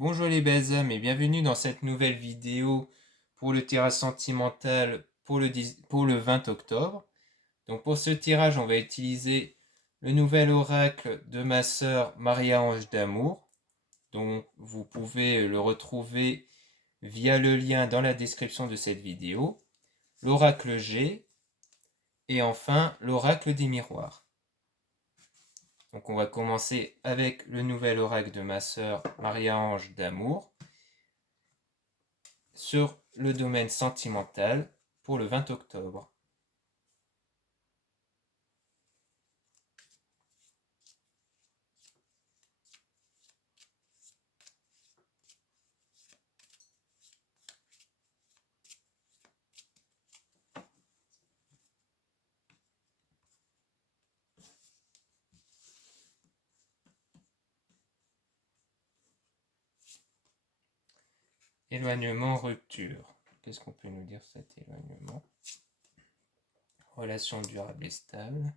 Bonjour les belles âmes et bienvenue dans cette nouvelle vidéo pour le tirage sentimental pour le 20 octobre. Donc pour ce tirage, on va utiliser le nouvel oracle de ma sœur Maria-Ange d'Amour. Donc vous pouvez le retrouver via le lien dans la description de cette vidéo. L'oracle G et enfin l'oracle des miroirs. Donc on va commencer avec le nouvel oracle de ma sœur Maria-Ange d'Amour sur le domaine sentimental pour le 20 octobre. Éloignement, rupture. Qu'est-ce qu'on peut nous dire cet éloignement? Relation durable et stable.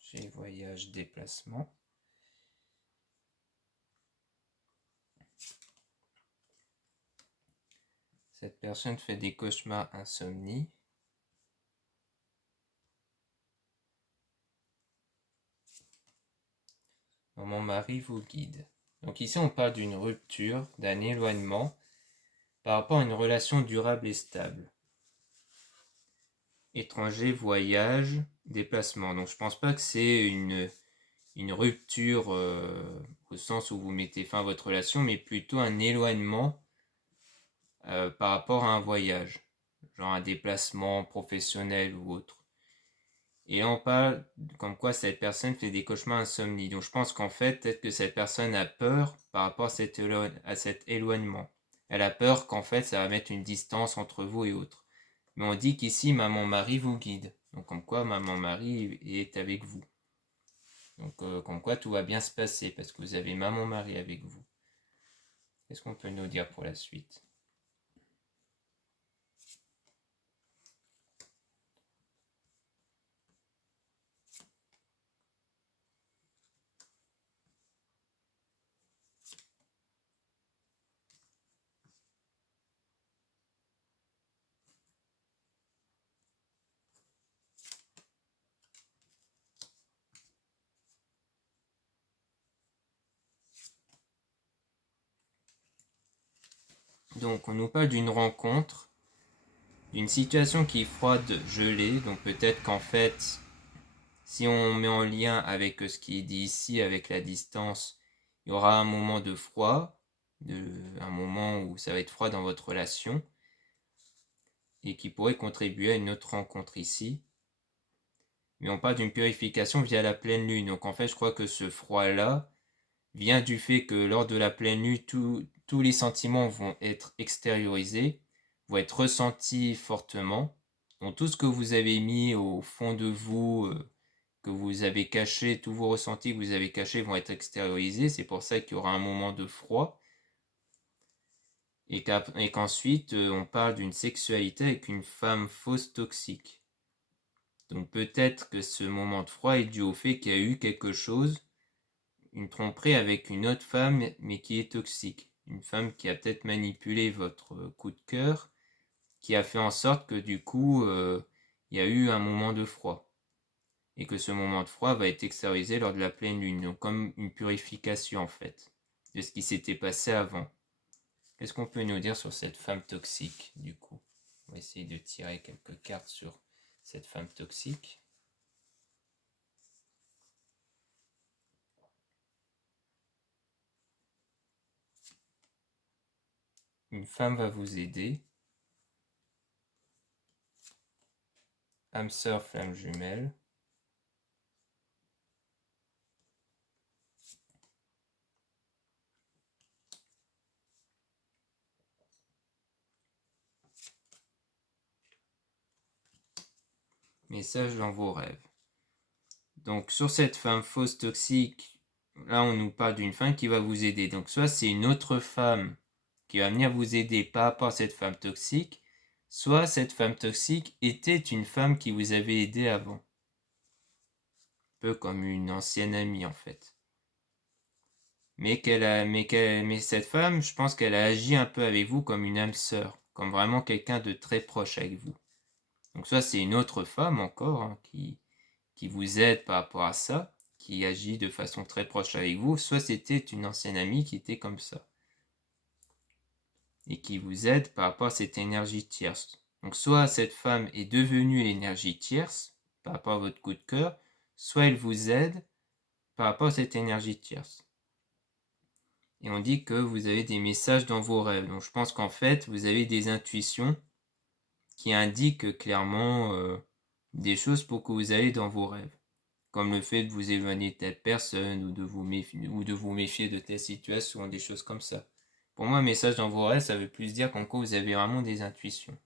J'ai voyage, déplacement. Cette personne fait des cauchemars, insomnie. Mon mari vous guide. Donc ici on parle d'une rupture, d'un éloignement par rapport à une relation durable et stable. Étranger, voyage, déplacement. Donc je pense pas que c'est une rupture au sens où vous mettez fin à votre relation, mais plutôt un éloignement par rapport à un voyage, genre un déplacement professionnel ou autre. Et là, on parle comme quoi cette personne fait des cauchemars insomnie. Donc je pense qu'en fait, peut-être que cette personne a peur par rapport à cet éloignement. Elle a peur qu'en fait, ça va mettre une distance entre vous et autres. Mais on dit qu'ici, maman-mari vous guide. Donc comme quoi, maman-mari est avec vous. Donc comme quoi, tout va bien se passer parce que vous avez maman-mari avec vous. Qu'est-ce qu'on peut nous dire pour la suite? Donc on nous parle d'une rencontre, d'une situation qui est froide, gelée. Donc peut-être qu'en fait, si on met en lien avec ce qui est dit ici, avec la distance, il y aura un moment de froid, un moment où ça va être froid dans votre relation, et qui pourrait contribuer à une autre rencontre ici. Mais on parle d'une purification via la pleine lune. Donc en fait, je crois que ce froid-là vient du fait que lors de la pleine lune, tous les sentiments vont être extériorisés, vont être ressentis fortement. Donc tout ce que vous avez mis au fond de vous, que vous avez caché, tous vos ressentis que vous avez cachés vont être extériorisés. C'est pour ça qu'il y aura un moment de froid. Et qu'ensuite, on parle d'une sexualité avec une femme fausse toxique. Donc peut-être que ce moment de froid est dû au fait qu'il y a eu quelque chose, une tromperie avec une autre femme, mais qui est toxique. Une femme qui a peut-être manipulé votre coup de cœur, qui a fait en sorte que du coup, il y a eu un moment de froid. Et que ce moment de froid va être extériorisé lors de la pleine lune. Donc comme une purification en fait, de ce qui s'était passé avant. Qu'est-ce qu'on peut nous dire sur cette femme toxique du coup? On va essayer de tirer quelques cartes sur cette femme toxique. Une femme va vous aider. Âme sœur, flamme jumelle. Message dans vos rêves. Donc sur cette femme fausse toxique, là on nous parle d'une femme qui va vous aider. Donc soit c'est une autre femme qui va venir vous aider par rapport à cette femme toxique, soit cette femme toxique était une femme qui vous avait aidé avant. peu comme une ancienne amie en fait. Mais cette femme, je pense qu'elle a agi un peu avec vous comme une âme sœur, comme vraiment quelqu'un de très proche avec vous. Donc soit c'est une autre femme encore hein, qui vous aide par rapport à ça, qui agit de façon très proche avec vous, soit c'était une ancienne amie qui était comme ça et qui vous aide par rapport à cette énergie tierce. Donc soit cette femme est devenue l'énergie tierce par rapport à votre coup de cœur, soit elle vous aide par rapport à cette énergie tierce. Et on dit que vous avez des messages dans vos rêves. Donc je pense qu'en fait, vous avez des intuitions qui indiquent clairement des choses pour que vous allez dans vos rêves. Comme le fait de vous éloigner de telle personne ou de vous méfier de telle situation, des choses comme ça. Pour moi, un message dans vos rêves, ça veut plus dire qu'en quoi vous avez vraiment des intuitions.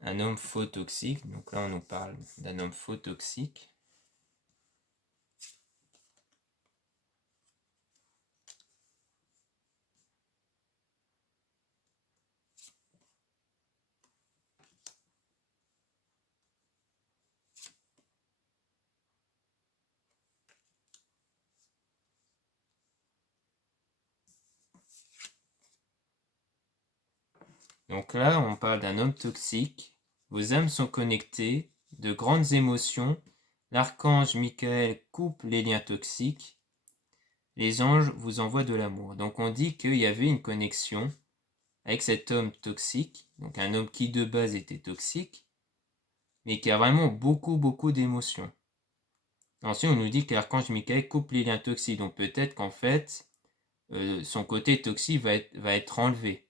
Un homme faux toxique, donc là on nous parle d'un homme faux toxique. Donc là, on parle d'un homme toxique. Vos âmes sont connectées, de grandes émotions. L'archange Michael coupe les liens toxiques. Les anges vous envoient de l'amour. Donc on dit qu'il y avait une connexion avec cet homme toxique, donc un homme qui de base était toxique, mais qui a vraiment beaucoup d'émotions. Ensuite, on nous dit que l'archange Michael coupe les liens toxiques, donc peut-être qu'en fait, son côté toxique va être enlevé.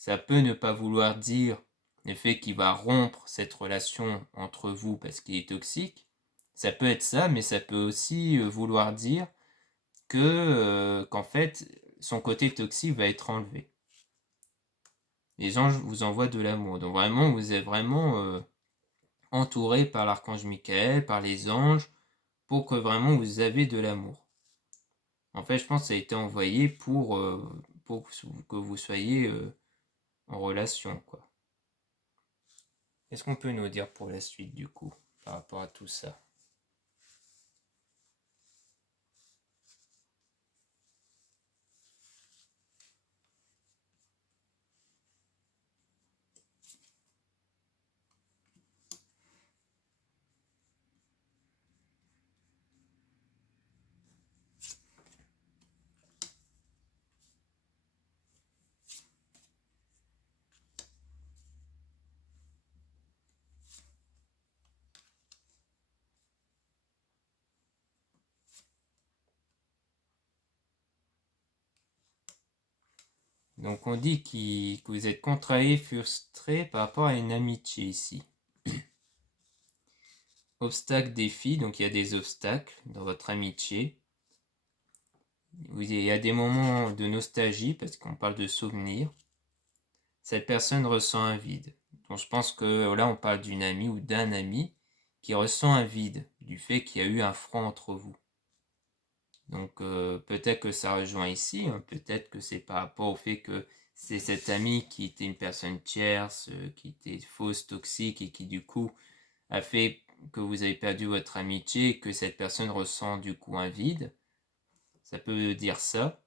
Ça peut ne pas vouloir dire le fait qu'il va rompre cette relation entre vous parce qu'il est toxique. Ça peut être ça, mais ça peut aussi vouloir dire qu'en fait, son côté toxique va être enlevé. Les anges vous envoient de l'amour. Donc vraiment, vous êtes vraiment entouré par l'archange Michael, par les anges, pour que vraiment vous avez de l'amour. En fait, je pense que ça a été envoyé pour que vous soyez en relation, quoi. Qu'est-ce qu'on peut nous dire pour la suite, du coup, par rapport à tout ça? Donc on dit que vous êtes contrarié, frustré par rapport à une amitié ici. Obstacle, défi, donc il y a des obstacles dans votre amitié. Il y a des moments de nostalgie parce qu'on parle de souvenirs. Cette personne ressent un vide. Donc je pense que là on parle d'une amie ou d'un ami qui ressent un vide du fait qu'il y a eu un front entre vous. Donc peut-être que ça rejoint ici, hein, peut-être que c'est par rapport au fait que c'est cet ami qui était une personne tierce, qui était fausse, toxique et qui du coup a fait que vous avez perdu votre amitié et que cette personne ressent du coup un vide. Ça peut dire ça.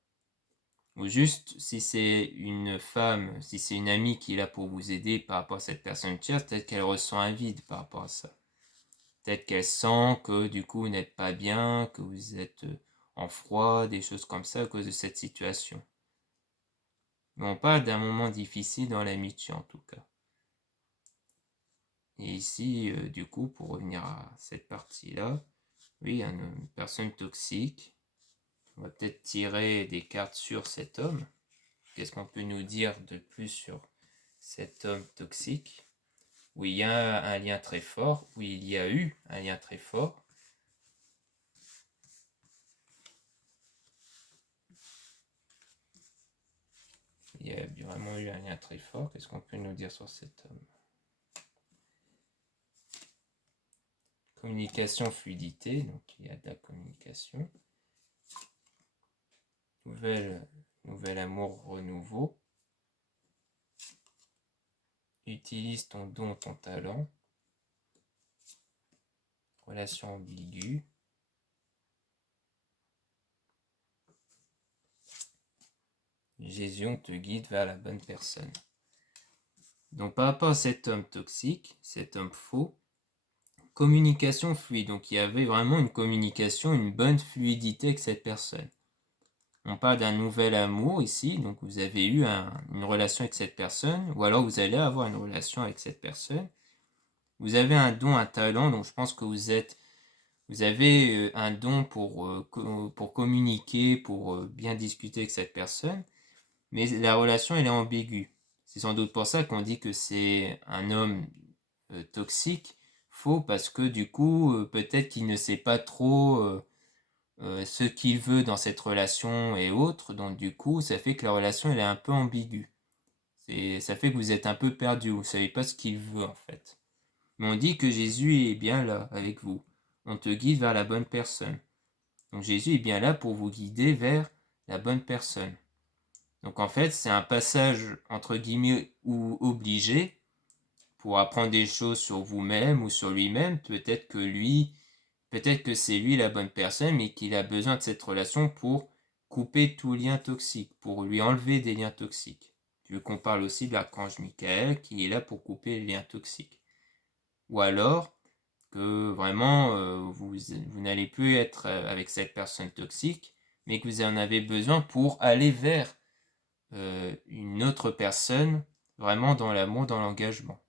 Ou juste si c'est une femme, si c'est une amie qui est là pour vous aider par rapport à cette personne tierce, peut-être qu'elle ressent un vide par rapport à ça. Peut-être qu'elle sent que du coup vous n'êtes pas bien, que vous êtes en froid, des choses comme ça à cause de cette situation. Mais on parle d'un moment difficile dans l'amitié en tout cas. Et ici, du coup, pour revenir à cette partie-là, oui, une personne toxique. On va peut-être tirer des cartes sur cet homme. Qu'est-ce qu'on peut nous dire de plus sur cet homme toxique? Où il y a un lien très fort, où il y a eu un lien très fort. Il y a vraiment eu un lien très fort. Qu'est-ce qu'on peut nous dire sur cet homme? Communication, fluidité, donc il y a de la communication. Nouvel amour, renouveau. Utilise ton don, ton talent. relation ambiguë. Jésus, on te guide vers la bonne personne. Donc par rapport à cet homme toxique, cet homme faux, communication fluide. Donc il y avait vraiment une communication, une bonne fluidité avec cette personne. On parle d'un nouvel amour ici, donc vous avez eu une relation avec cette personne, ou alors vous allez avoir une relation avec cette personne. Vous avez un don, un talent, donc je pense que vous avez un don pour communiquer, pour bien discuter avec cette personne, mais la relation elle est ambiguë. C'est sans doute pour ça qu'on dit que c'est un homme toxique, faux, parce que du coup, peut-être qu'il ne sait pas trop ce qu'il veut dans cette relation et autres, donc du coup, ça fait que la relation elle est un peu ambiguë. Ça fait que vous êtes un peu perdu, vous ne savez pas ce qu'il veut en fait. Mais on dit que Jésus est bien là avec vous. On te guide vers la bonne personne. Donc Jésus est bien là pour vous guider vers la bonne personne. Donc en fait, c'est un passage entre guillemets ou obligé pour apprendre des choses sur vous-même ou sur lui-même. Peut-être que c'est lui la bonne personne, mais qu'il a besoin de cette relation pour couper tout lien toxique, pour lui enlever des liens toxiques. Tu veux qu'on parle aussi de l'archange Michael qui est là pour couper les liens toxiques. Ou alors que vraiment vous n'allez plus être avec cette personne toxique, mais que vous en avez besoin pour aller vers une autre personne vraiment dans l'amour, dans l'engagement.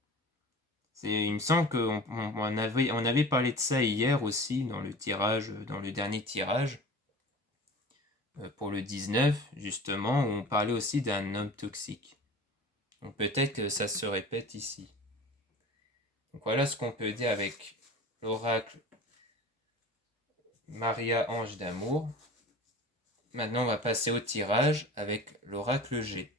Il me semble qu'on avait parlé de ça hier aussi dans le dernier tirage pour le 19 justement, où on parlait aussi d'un homme toxique. Donc peut-être que ça se répète ici. Donc voilà ce qu'on peut dire avec l'oracle Maria Ange d'amour. Maintenant on va passer au tirage avec l'oracle G.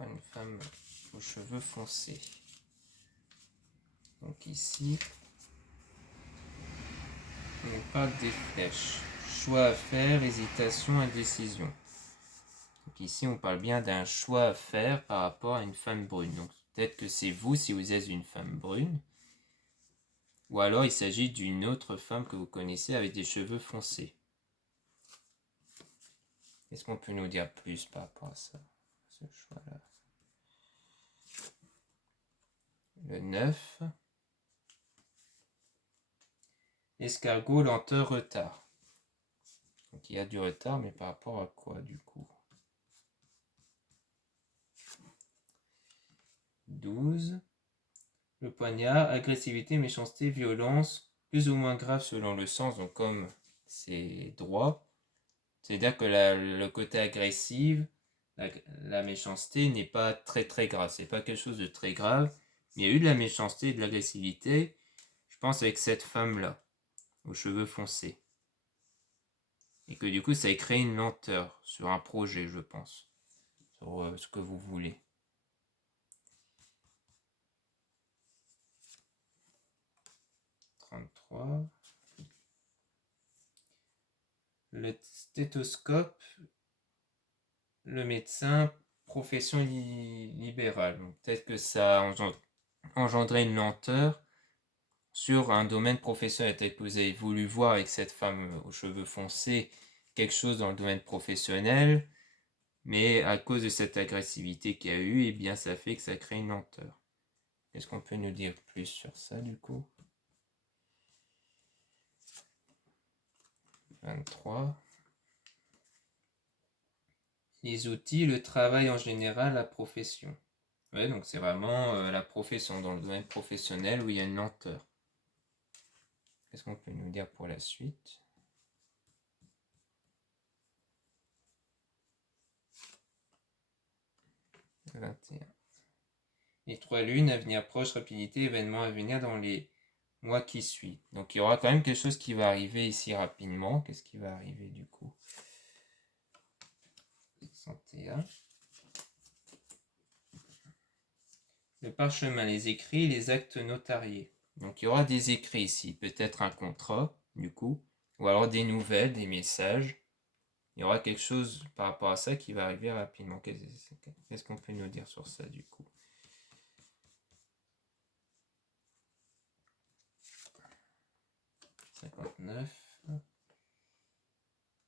Une femme aux cheveux foncés. Donc ici, on parle des flèches. Choix à faire, hésitation, indécision. Donc ici, on parle bien d'un choix à faire par rapport à une femme brune. Donc peut-être que c'est vous si vous êtes une femme brune. Ou alors il s'agit d'une autre femme que vous connaissez avec des cheveux foncés. Qu'est-ce qu'on peut nous dire plus par rapport à ça, ce choix-là? Le 9. Escargot, lenteur, retard. Donc il y a du retard, mais par rapport à quoi du coup? 12. Le poignard, agressivité, méchanceté, violence, plus ou moins grave selon le sens, donc comme c'est droit. C'est-à-dire que le côté agressif, la méchanceté n'est pas très très grave. C'est pas quelque chose de très grave. Mais il y a eu de la méchanceté et de l'agressivité, je pense, avec cette femme-là, aux cheveux foncés. Et que du coup, ça a créé une lenteur sur un projet, je pense. Sur ce que vous voulez. Le stéthoscope, le médecin, profession libérale. Peut-être que ça engendrait une lenteur sur un domaine professionnel. Peut-être que vous avez voulu voir avec cette femme aux cheveux foncés quelque chose dans le domaine professionnel, mais à cause de cette agressivité qu'il y a eu, eh bien ça fait que ça crée une lenteur. Est-ce qu'on peut nous dire plus sur ça du coup? 23. Les outils, le travail en général, la profession. Ouais, donc c'est vraiment la profession, dans le domaine professionnel où il y a une lenteur. Qu'est-ce qu'on peut nous dire pour la suite? 21. Les 3 lunes, avenir proche, rapidité, événement à venir dans les mois qui suivent. Donc il y aura quand même quelque chose qui va arriver ici rapidement. Qu'est-ce qui va arriver du coup? 61. Le parchemin, les écrits, les actes notariés. Donc il y aura des écrits ici, peut-être un contrat du coup, ou alors des nouvelles, des messages. Il y aura quelque chose par rapport à ça qui va arriver rapidement. Qu'est-ce qu'on peut nous dire sur ça du coup? « 59.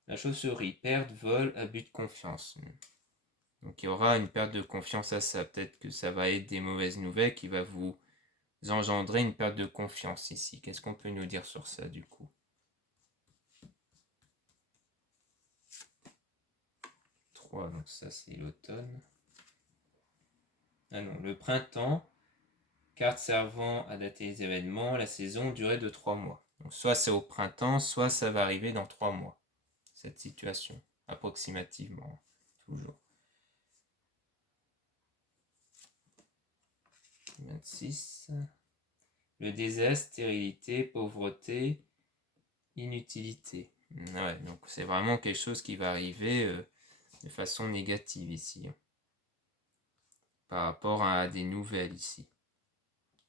La chauve-souris, perte, vol, abus de confiance. Donc il y aura une perte de confiance à ça. Peut-être que ça va être des mauvaises nouvelles qui va vous engendrer une perte de confiance ici. Qu'est-ce qu'on peut nous dire sur ça du coup? 3, donc ça c'est l'automne. Ah non, le printemps, carte servant à dater les événements, la saison, durée de 3 mois. Donc soit c'est au printemps, soit ça va arriver dans 3 mois. Cette situation, approximativement, toujours. 26. Le désastre, stérilité, pauvreté, inutilité. Ouais, donc c'est vraiment quelque chose qui va arriver de façon négative ici. Par rapport à des nouvelles ici.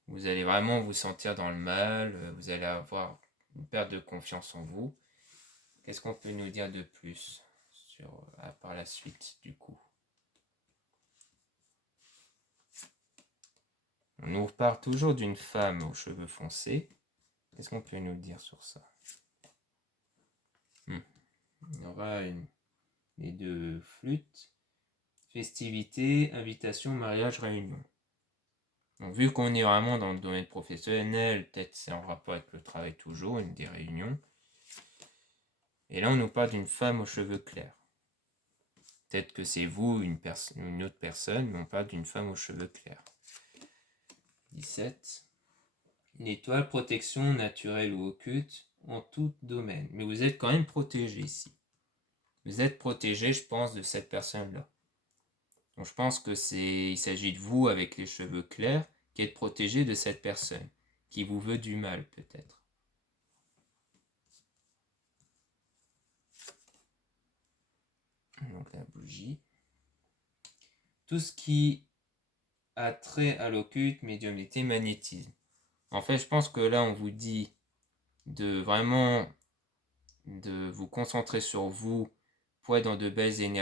Vous allez vraiment vous sentir dans le mal, vous allez avoir une perte de confiance en vous. Qu'est-ce qu'on peut nous dire de plus par la suite du coup? On nous reparle toujours d'une femme aux cheveux foncés. Qu'est-ce qu'on peut nous dire sur ça? Il y aura les 2 flûtes. Festivité, invitation, mariage, réunion. Donc vu qu'on est vraiment dans le domaine professionnel, peut-être c'est en rapport avec le travail toujours, une des réunions. Et là on nous parle d'une femme aux cheveux clairs. Peut-être que c'est vous, une autre personne, mais on parle d'une femme aux cheveux clairs. 17. L'étoile, protection naturelle ou occulte en tout domaine. Mais vous êtes quand même protégé ici. Vous êtes protégé, je pense, de cette personne-là. Donc je pense que il s'agit de vous avec les cheveux clairs qui êtes protégé de cette personne qui vous veut du mal peut-être. Donc la bougie. Tout ce qui a trait à l'occulte, médiumnité, magnétisme. En fait, je pense que là on vous dit de vraiment de vous concentrer sur vous pour être dans de belles énergies.